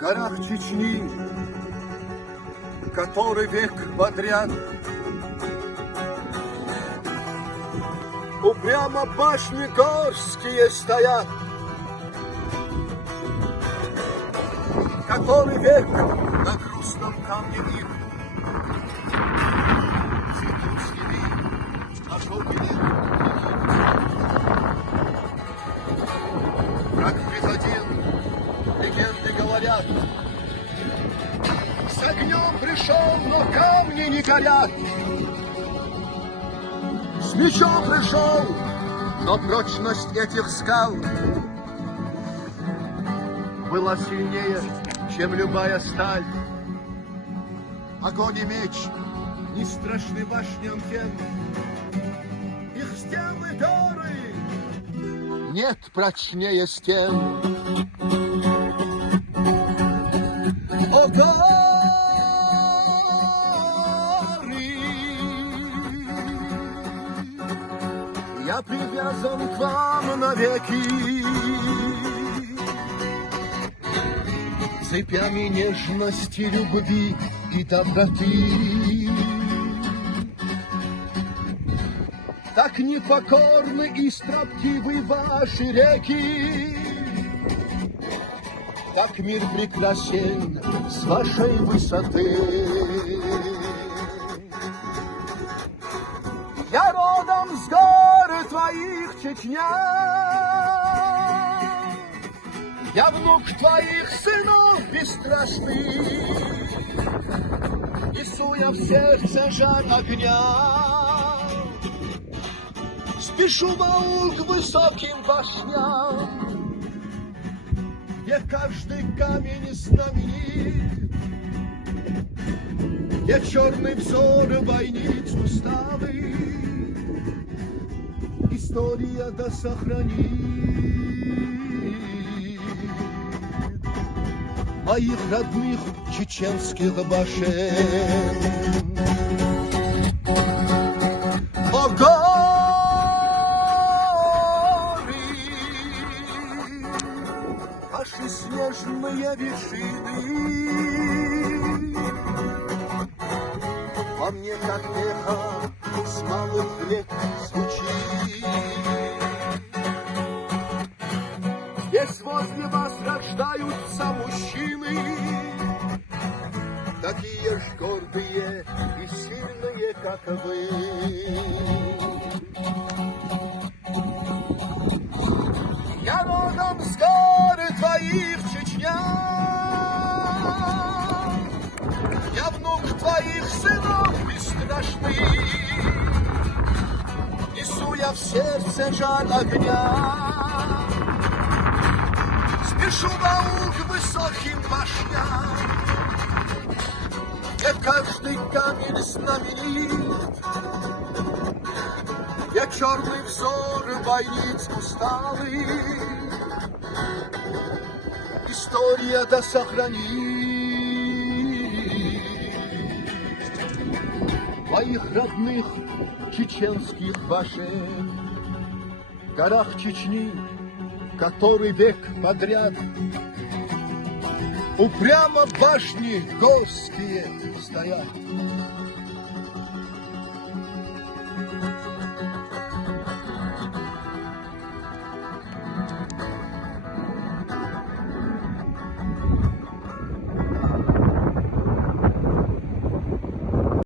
горах Чечни, который век подряд упрямо башни горские стоят, который век на грустном камне их цветут следы ожогенных как приходил, легенды говорят, с огнем пришел, но камни не горят. С мечом пришел, но прочность этих скал была сильнее, чем любая сталь. Огонь и меч не страшны башням тем, их стены горы нет прочнее стен. О, горы, я привязан к вам навеки цепями нежности, любви и доброты. Так непокорны и строптивы ваши реки, так мир прекрасен с вашей высоты. Я родом с гор твоих, Чечня, я внук твоих сынов бесстрашных, несу я в сердце жар огня, спешу в аул к высоким башням, где каждый камень знаменит, где черный взор бойниц усталый история да сохранит моих родных чеченских башен. О, горы, ваши снежные вершины во мне как эхо с малых лет звучит. Здесь возле вас рождаются мужчины, такие ж гордые и сильные, как вы. Я родом с гор твоих, Чечня, я внук твоих сынов бесстрашных, несу я в сердце жар огня, спешу в аул к высоким башням, где каждый камень знаменит, где черный взор бойниц усталый история да сохранит моих родных чеченских башен, в горах Чечни, который век подряд упрямо башни горские стоят.